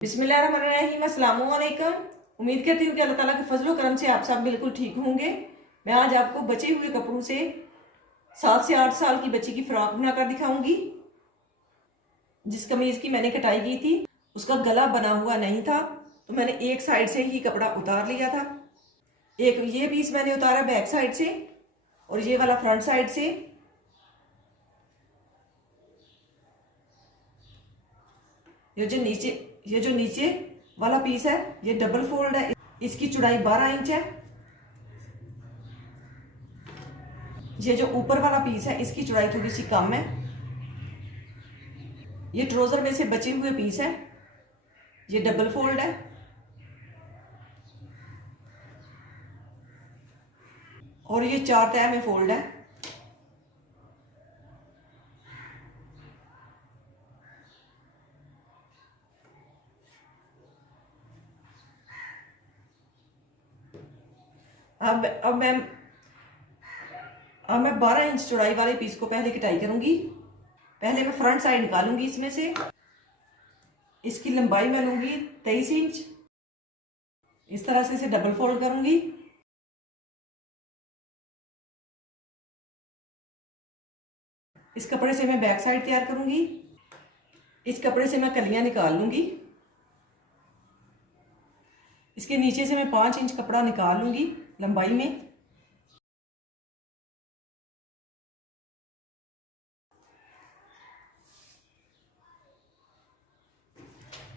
बिस्मिल्लाहिर्रहमानिर्रहीम, अस्सलाम वालेकुम। उम्मीद करती हूँ कि अल्लाह ताला के फजलो करम से आप सब बिल्कुल ठीक होंगे। मैं आज आपको बचे हुए कपड़ों से 7 से 8 साल की बच्ची की फ्रॉक बनाकर दिखाऊंगी। जिस कमीज की मैंने कटाई की थी उसका गला बना हुआ नहीं था, तो मैंने एक साइड से ही कपड़ा उतार लिया था। एक ये पीस मैंने उतारा बैक साइड से और ये वाला फ्रंट साइड से। ये जो नीचे वाला पीस है ये डबल फोल्ड है। इसकी चौड़ाई 12 इंच है। ये जो ऊपर वाला पीस है इसकी चौड़ाई थोड़ी सी कम है। ये ट्राउजर में से बचे हुए पीस है। ये डबल फोल्ड है और ये 4 तह में फोल्ड है। अब मैं 12 इंच चौड़ाई वाले पीस को पहले कटाई करूंगी। पहले मैं फ्रंट साइड निकालूंगी। इसमें से इसकी लंबाई मैं लूंगी 23 इंच। इस तरह से इसे डबल फोल्ड करूंगी। इस कपड़े से मैं बैक साइड तैयार करूंगी। इस कपड़े से मैं कलियां निकाल लूंगी। इसके नीचे से मैं 5 इंच कपड़ा निकाल लूंगी लंबाई में।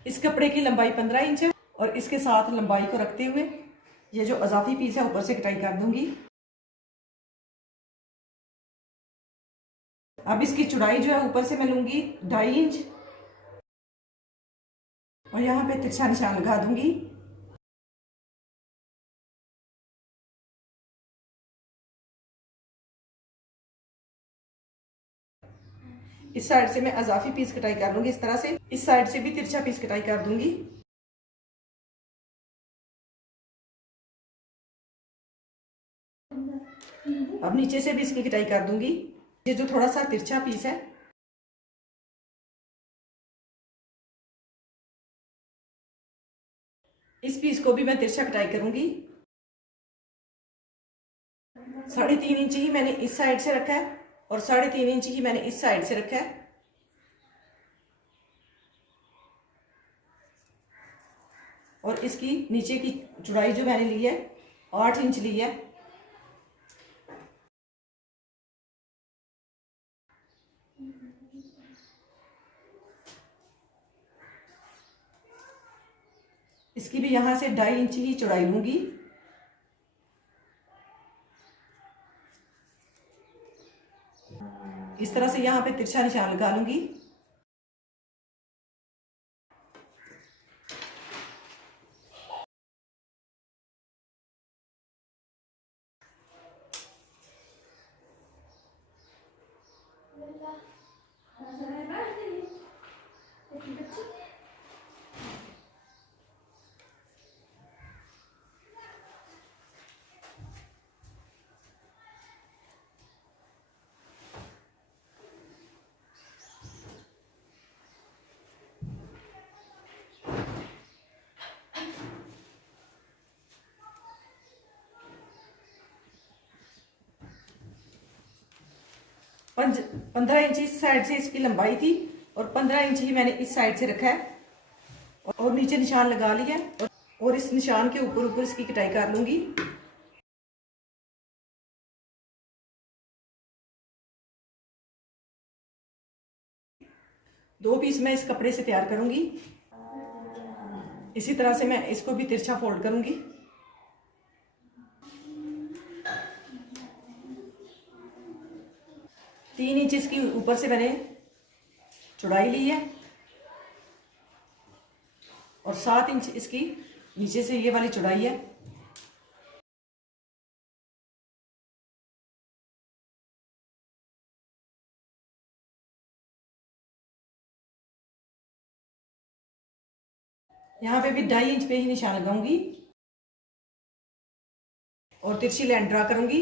इस कपड़े की लंबाई 15 इंच है और इसके साथ लंबाई को रखते हुए ये जो अजाफी पीस है ऊपर से कटाई कर दूंगी। अब इसकी चौड़ाई जो है ऊपर से मैं लूंगी 2.5 इंच और यहाँ पे तिरछा निशान लगा दूंगी। इस साइड से मैं अजाफी पीस कटाई कर लूंगी। इस तरह से इस साइड से भी तिरछा पीस कटाई कर दूंगी। अब नीचे से भी इसकी कटाई कर दूंगी। ये जो थोड़ा सा तिरछा पीस है इस पीस को भी मैं तिरछा कटाई करूंगी। 3.5 इंच ही मैंने इस साइड से रखा है और 3.5 इंच ही मैंने इस साइड से रखा है। और इसकी नीचे की चौड़ाई जो मैंने ली है 8 इंच ली है। इसकी भी यहां से 2.5 इंच ही चौड़ाई लूंगी। इस तरह से यहां पे तिरछा निशान लगा लूंगी। पंज 15 इंच इस साइड से इसकी लंबाई थी और 15 इंच ही मैंने इस साइड से रखा है और नीचे निशान लगा लिया और इस निशान के ऊपर ऊपर इसकी कटाई कर लूंगी। दो पीस मैं इस कपड़े से तैयार करूंगी। इसी तरह से मैं इसको भी तिरछा फोल्ड करूंगी। 3 इंच इसकी ऊपर से मैंने चौड़ाई ली है और 7 इंच इसकी नीचे से ये वाली चौड़ाई है। यहाँ पे भी 2.5 इंच पे ही निशान लगाऊंगी और तिरछी लाइन ड्रा करूंगी।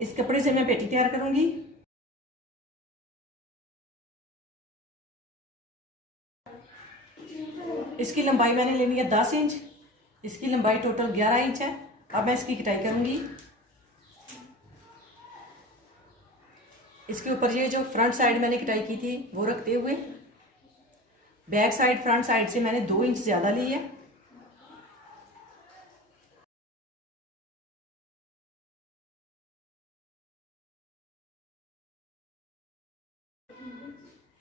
इस कपड़े से मैं पेटी तैयार करूंगी। इसकी लंबाई मैंने लेनी है 10 इंच, इसकी लंबाई टोटल 11 इंच है। अब मैं इसकी कटाई करूंगी। इसके ऊपर ये जो फ्रंट साइड मैंने कटाई की थी वो रखते हुए बैक साइड फ्रंट साइड से मैंने 2 इंच ज्यादा ली है।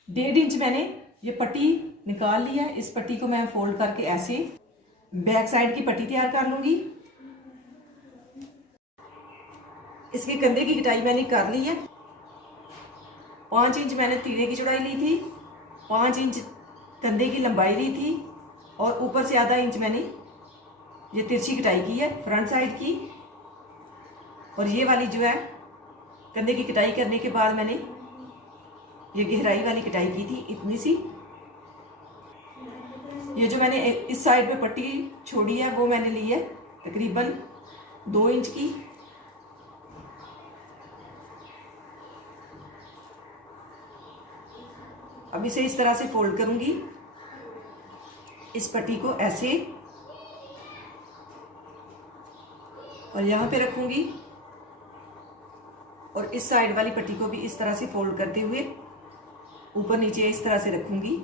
डेढ़ इंच मैंने ये पट्टी निकाल ली है। इस पट्टी को मैं फोल्ड करके ऐसे बैक साइड की पट्टी तैयार कर लूंगी। इसके कंधे की कटाई मैंने कर ली है। 5 इंच मैंने तीरे की चौड़ाई ली थी, 5 इंच कंधे की लंबाई ली थी और ऊपर से आधा इंच मैंने ये तिरछी कटाई की है फ्रंट साइड की। और ये वाली जो है कंधे की कटाई करने के बाद मैंने ये गहराई वाली कटाई की थी इतनी सी। ये जो मैंने इस साइड पे पट्टी छोड़ी है वो मैंने ली है तकरीबन 2 इंच की। अब इसे इस तरह से फोल्ड करूंगी, इस पट्टी को ऐसे और यहां पे रखूंगी और इस साइड वाली पट्टी को भी इस तरह से फोल्ड करते हुए ऊपर नीचे इस तरह से रखूंगी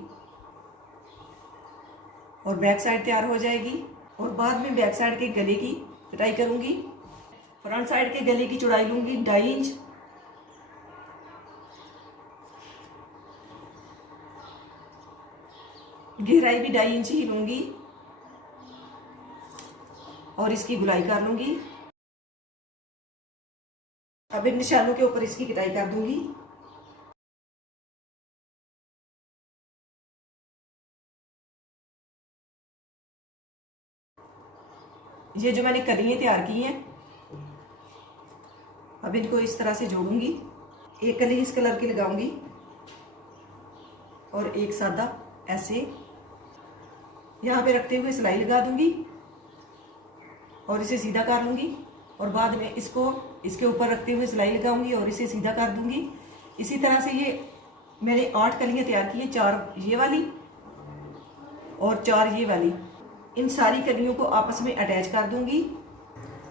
और बैक साइड तैयार हो जाएगी। और बाद में बैक साइड के गले की कटाई करूंगी। फ्रंट साइड के गले की चौड़ाई लूंगी 2.5 इंच, गहराई भी 2.5 इंच ही लूंगी और इसकी गुलाई कर लूंगी। अब इन निशानों के ऊपर इसकी कटाई कर दूंगी। ये जो मैंने कलियां तैयार की हैं अब इनको इस तरह से जोड़ूंगी। एक कली इस कलर की लगाऊंगी और एक सादा ऐसे यहाँ पे रखते हुए सिलाई लगा दूंगी और इसे सीधा कर लूंगी और बाद में इसको इसके ऊपर रखते हुए सिलाई लगाऊंगी और इसे सीधा कर दूंगी। इसी तरह से ये मैंने 8 कलियां तैयार की हैं, 4 ये वाली और 4 ये वाली। इन सारी कलियों को आपस में अटैच कर दूंगी।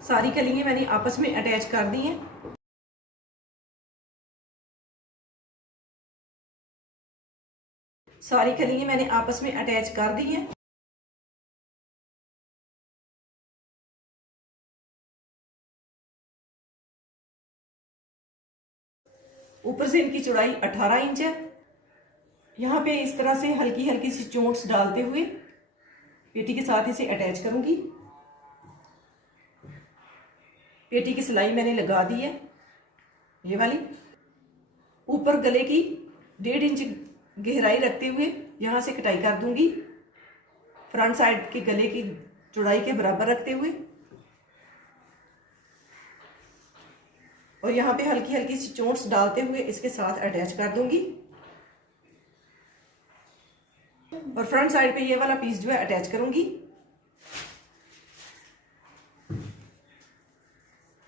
सारी कलियां मैंने आपस में अटैच कर दी हैं। सारी कलियां मैंने आपस में अटैच कर दी हैं। ऊपर से इनकी चौड़ाई 18 इंच है। यहाँ पे इस तरह से हल्की हल्की सी चोंच डालते हुए पेटी के साथ इसे अटैच करूंगी। पेटी की सिलाई मैंने लगा दी है ये वाली। ऊपर गले की 1.5 इंच गहराई रखते हुए यहां से कटाई कर दूंगी, फ्रंट साइड के गले की चौड़ाई के बराबर रखते हुए। और यहाँ पे हल्की हल्की सी चोंच डालते हुए इसके साथ अटैच कर दूंगी और फ्रंट साइड पे ये वाला पीस जो है अटैच करूंगी।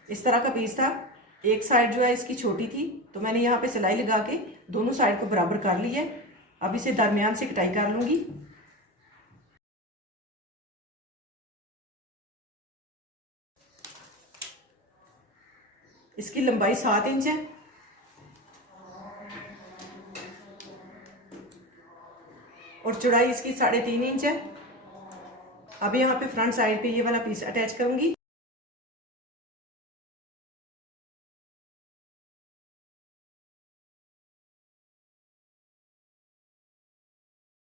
इस तरह का पीस था। एक साइड जो है इसकी छोटी थी तो मैंने यहाँ पे सिलाई लगा के दोनों साइड को बराबर कर ली है। अब इसे दरमियान से कटाई कर लूंगी। इसकी लंबाई 7 इंच है और चौड़ाई इसकी 3.5 इंच है। अब यहाँ पे फ्रंट साइड पे ये वाला पीस अटैच करूंगी।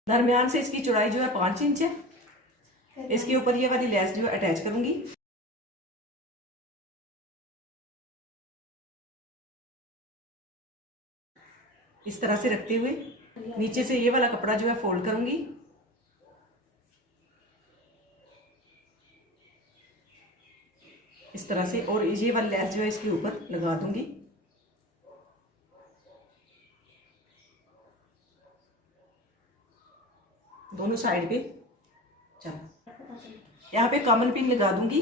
दरमियान से इसकी चौड़ाई जो है 5 इंच है। इसके ऊपर ये वाली लेस जो है अटैच करूंगी। इस तरह से रखते हुए नीचे से ये वाला कपड़ा जो है फोल्ड करूंगी। इस तरह से और ये वाली लेस जो है इसके ऊपर लगा दूंगी। दोनों साइड पे यहाँ पे कॉमन पिन लगा दूंगी।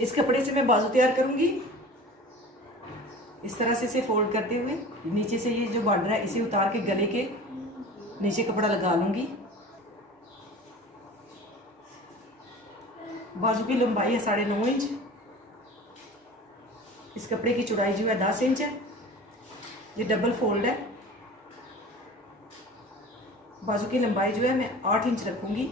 इस कपड़े से मैं बाजू तैयार करूंगी। इस तरह से इसे फोल्ड करते हुए नीचे से ये जो बॉर्डर है इसे उतार के गले के नीचे कपड़ा लगा लूंगी। बाजू की लंबाई है 9.5 इंच। इस कपड़े की चौड़ाई जो है 10 इंच है। ये डबल फोल्ड है। बाजू की लंबाई जो है मैं 8 इंच रखूंगी।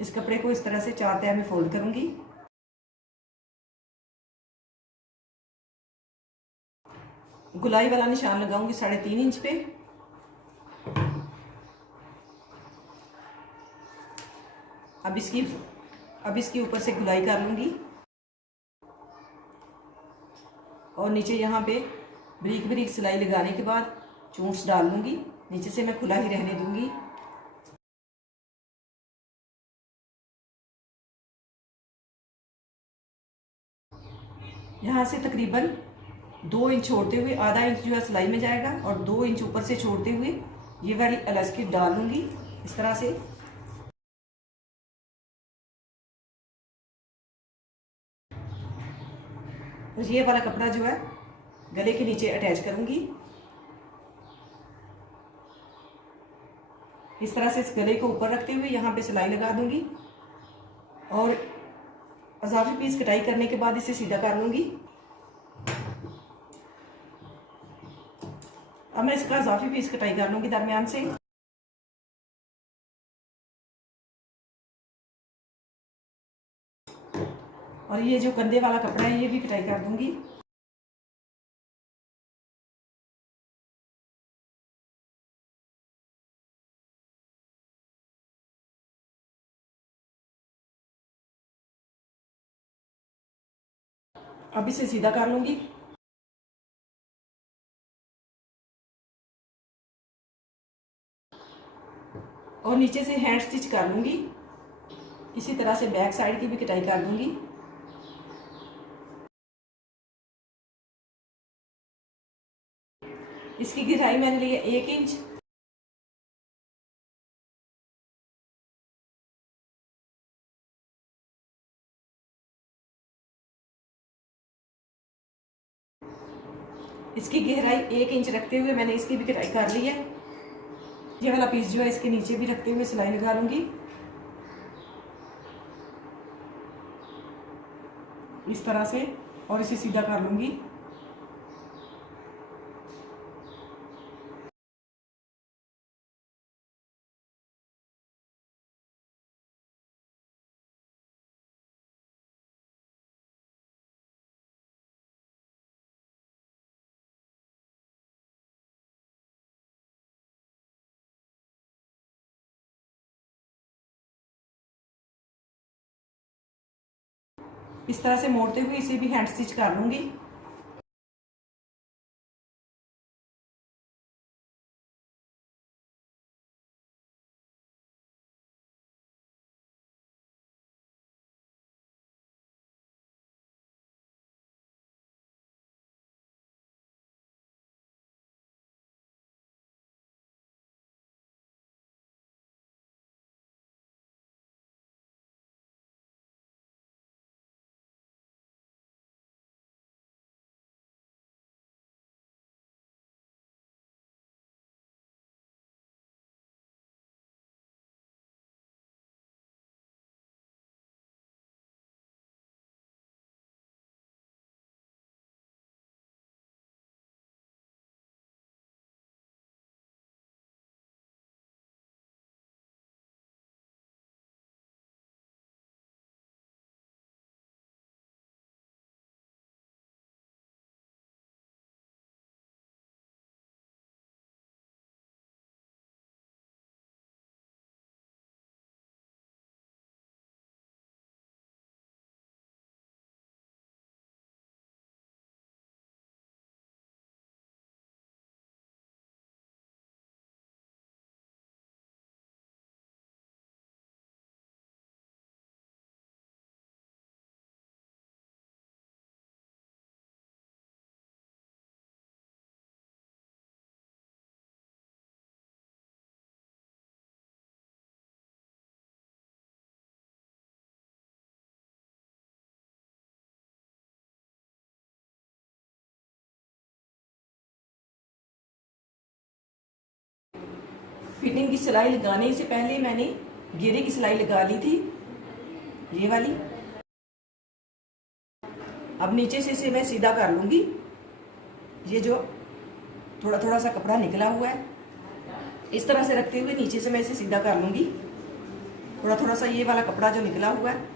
इस कपड़े को इस तरह से 4 तह में फोल्ड करूंगी। गुलाई वाला निशान लगाऊंगी 3.5 इंच पे। अब इसकी ऊपर से गुलाई कर लूंगी और नीचे यहाँ पे बारीक बारीक सिलाई लगाने के बाद चूंट्स डाल लूंगी। नीचे से मैं खुला ही रहने दूंगी। यहाँ से तकरीबन 2 इंच छोड़ते हुए आधा इंच जो है सिलाई में जाएगा और 2 इंच ऊपर से छोड़ते हुए ये वाली इलास्टिक डाल लूंगी इस तरह से। और ये वाला कपड़ा जो है गले के नीचे अटैच करूंगी। इस तरह से इस गले को ऊपर रखते हुए यहाँ पे सिलाई लगा दूंगी और अजाफी पीस कटाई करने के बाद इसे सीधा कर लूंगी। अब मैं इसका अजाफी पीस कटाई कर लूंगी दरमियान से। और ये जो कंधे वाला कपड़ा है ये भी कटाई कर दूंगी। अब इसे सीधा कर लूंगी। और नीचे से हैंड स्टिच कर लूंगी। इसी तरह से बैक साइड की भी कटाई कर दूंगी। इसकी गहराई मैंने ली है 1 इंच। इसकी गहराई 1 इंच रखते हुए मैंने इसकी भी कटाई कर ली है। ये वाला पीस जो है इसके नीचे भी रखते हुए सिलाई लगा लूंगी इस तरह से और इसे सीधा कर लूंगी। इस तरह से मोड़ते हुए इसे भी हैंड स्टिच कर लूंगी। फिटिंग की सिलाई लगाने से पहले मैंने घेरे की सिलाई लगा ली थी, ये वाली। अब नीचे से इसे मैं सीधा कर लूंगी। ये जो थोड़ा थोड़ा सा कपड़ा निकला हुआ है, इस तरह से रखते हुए नीचे से मैं इसे सीधा कर लूंगी। थोड़ा थोड़ा सा ये वाला कपड़ा जो निकला हुआ है,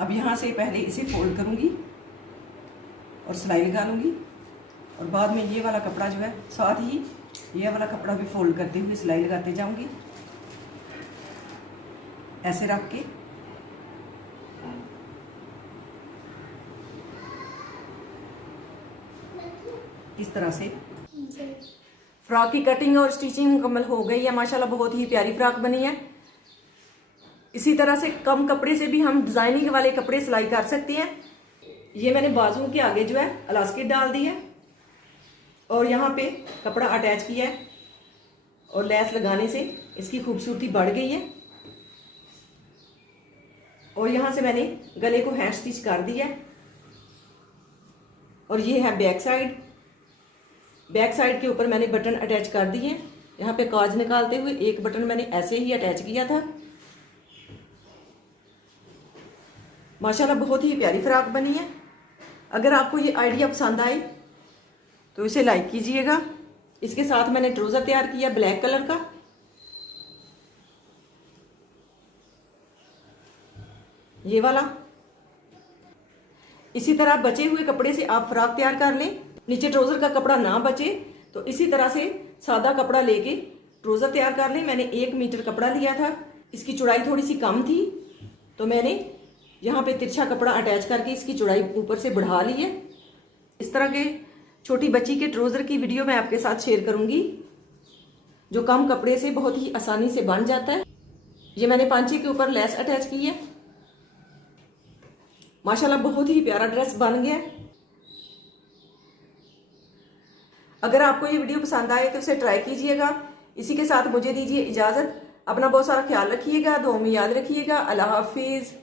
अब यहां से पहले इसे फोल्ड करूंगी और सिलाई लगा लूंगी, और बाद में ये वाला कपड़ा जो है साथ ही ये वाला कपड़ा भी फोल्ड करते हुए सिलाई लगाते जाऊंगी, ऐसे रख के। इस तरह से फ्रॉक की कटिंग और स्टिचिंग मुकम्मल हो गई है। माशाल्लाह बहुत ही प्यारी फ्रॉक बनी है। इसी तरह से कम कपड़े से भी हम डिजाइनिंग वाले कपड़े सिलाई कर सकते हैं। ये मैंने बाजू के आगे जो है इलास्टिक डाल दी है और यहाँ पे कपड़ा अटैच किया है, और लेस लगाने से इसकी खूबसूरती बढ़ गई है। और यहाँ से मैंने गले को हैंड स्टिच कर दिया है, और ये है बैक साइड। बैक साइड के ऊपर मैंने बटन अटैच कर दिए। यहाँ पे काज निकालते हुए एक बटन मैंने ऐसे ही अटैच किया था। माशाल्लाह बहुत ही प्यारी फ्रॉक बनी है। अगर आपको ये आइडिया पसंद आए तो इसे लाइक कीजिएगा। इसके साथ मैंने ट्राउजर तैयार किया ब्लैक कलर का। ये वाला। इसी तरह बचे हुए कपड़े से आप फ्रॉक तैयार कर लें। नीचे ट्राउजर का कपड़ा ना बचे तो इसी तरह से सादा कपड़ा लेके ट्राउजर तैयार कर लें। मैंने 1 मीटर कपड़ा लिया था, इसकी चौड़ाई थोड़ी सी कम थी, तो मैंने यहाँ पे तिरछा कपड़ा अटैच करके इसकी चौड़ाई ऊपर से बढ़ा ली है। इस तरह के छोटी बच्ची के ट्राउजर की वीडियो मैं आपके साथ शेयर करूंगी, जो कम कपड़े से बहुत ही आसानी से बन जाता है। ये मैंने पांचे के ऊपर लेस अटैच की है। माशाल्लाह बहुत ही प्यारा ड्रेस बन गया। अगर आपको ये वीडियो पसंद आए तो इसे ट्राई कीजिएगा। इसी के साथ मुझे दीजिए इजाजत। अपना बहुत सारा ख्याल रखिएगा, दुआ में याद रखिएगा। अल्लाह हाफिज।